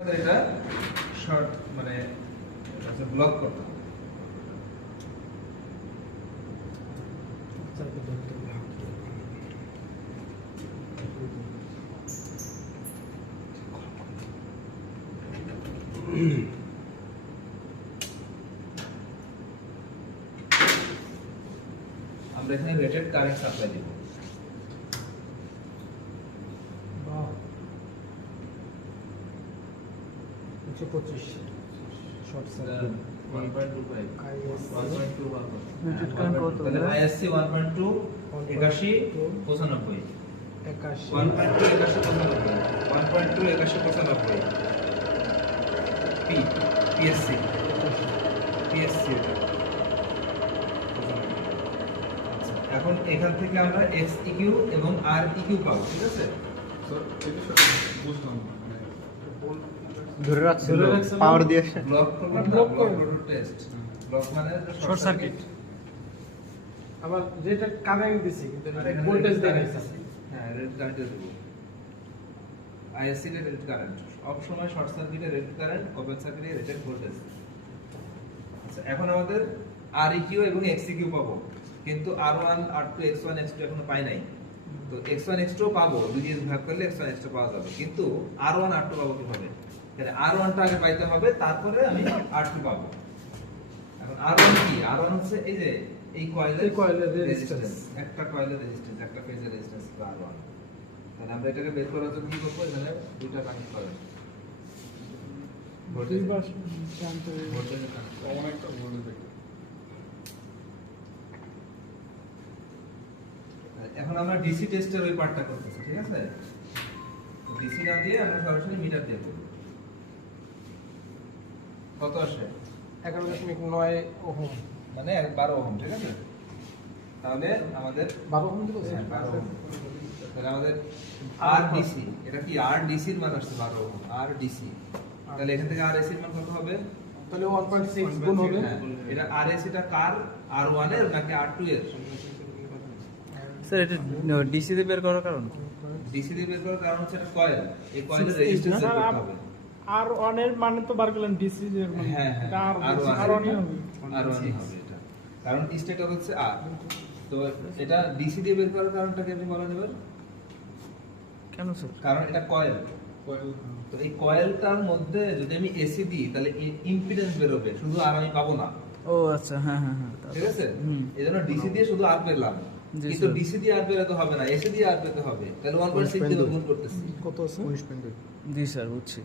এটা শর্ট মানে ব্লক করতে হবে। আমরা এখানে রেটেড কারেন্ট সাপ্লাই দিব। শর্ট সার্কিট 1.25 রেটেড কারেন্ট কত তাহলে আইএসসি 1.2 81 95 1.2 81 95 পি পিএসসি পিএসসি আচ্ছা এখন এখান থেকে আমরা এক্সইকিউ এবং আরইকিউ পাবো, ঠিক আছে? স্যার এটা বুঝলাম মানে ধরে রাখছিল পাওয়ার দিয়ে ব্লক করব না, ব্লক করব টেস্ট ব্লক মানে শর্ট সার্কিট আবার যেটা কারেন্ট দিছি কিন্তু ভোল্টেজ দেয় নাই স্যার। হ্যাঁ রেড কারেন্ট দেব। আইএসসি এর রেড কারেন্ট সব সময় শর্ট সার্কিটের রেড কারেন্ট, ওপেন সার্কিটের রেটেড ভোল্টেজ। আচ্ছা এখন আমাদের আরইকিউ এবং এক্সইকিউ পাবো, কিন্তু R1 R2 X1 X2 এখনো পাই নাই। তো X1 X2 পাবো, দুই দিয়ে ভাগ করলে X1 X2 পাওয়া যাবে, কিন্তু R1 R2 পাবো কিভাবে? তাহলে R1 টা আগে পাইতে হবে, তারপরে আমি R2 পাবো। এখন R1 কি? R1 হচ্ছে এই যে এই কয়েলের রেজিস্ট্যান্স, একটা কয়েলের রেজিস্ট্যান্স, একটা ফেজের রেজিস্ট্যান্স R1। তাহলে আমরা এটাকে বের করার জন্য কি করব? এখানে দুইটা কানেক্ট করব। দুইবার জানতে ভোল্টেজের কানেক্ট কমন একটা ভোল্টেজ দেখতে এখন আমরা ডিসি টেস্টের ওই পার্টটা করতেছি, ঠিক আছে? ডিসি না দিয়ে আমরা সরাসরি মিটার দিয়ে করব। কত আসে? 11.9 ওহম মানে 12 ওহম, ঠিক আছে? তাহলে আমাদের 12 ওহম দিল হ্যাঁ, 12 ওহম। তাহলে আমাদের আরডিসি, এটা কি আরডিসি এর মান আসছে 12 ওহম, আরডিসি। তাহলে এখান থেকে আরএসি এর মান কত হবে? তাহলে 1.6 গুণ হবে। হ্যাঁ, এটা আরএসি টা কার, R1 এর নাকি R2 এর? স্যার এটা ডিসি তে বের করার কারণ ডিসি দিয়ে বের করার কারণ হচ্ছে এটা কয়েল, এই কয়েলের রেজিস্ট্যান্স বের করতে হবে। আর অন এর মানে তো বার করলাম ডিসি এর মানে হ্যাঁ হ্যাঁ এটা আর R1 আর অনই হবে। R1 হবে এটা, কারণ স্টেটর হচ্ছে আর। তো এটা ডিসি দিয়ে বের করার কারণটা কি আপনি বলেন এবার? কেন স্যার? কারণ এটা কয়েল, কয়েল তো এই কয়েলটার মধ্যে যদি আমি এসি দিই তাহলে ইম্পিডেন্স বের হবে, শুধু আর আমি পাবো না, ও আচ্ছা, হ্যাঁ হ্যাঁ হ্যাঁ ঠিক আছে? হুম। এজন্য ডিসি দিয়ে শুধু আর পেলাম, জি, কিন্তু স্যার। ডিসি দিয়ে আর পেলে হবে না, এসি দিয়ে আর পেতে হবে। তাহলে 1.6 দিয়ে গুণ করতেছি। কত আছে? 19.2 জি স্যার বুঝছি।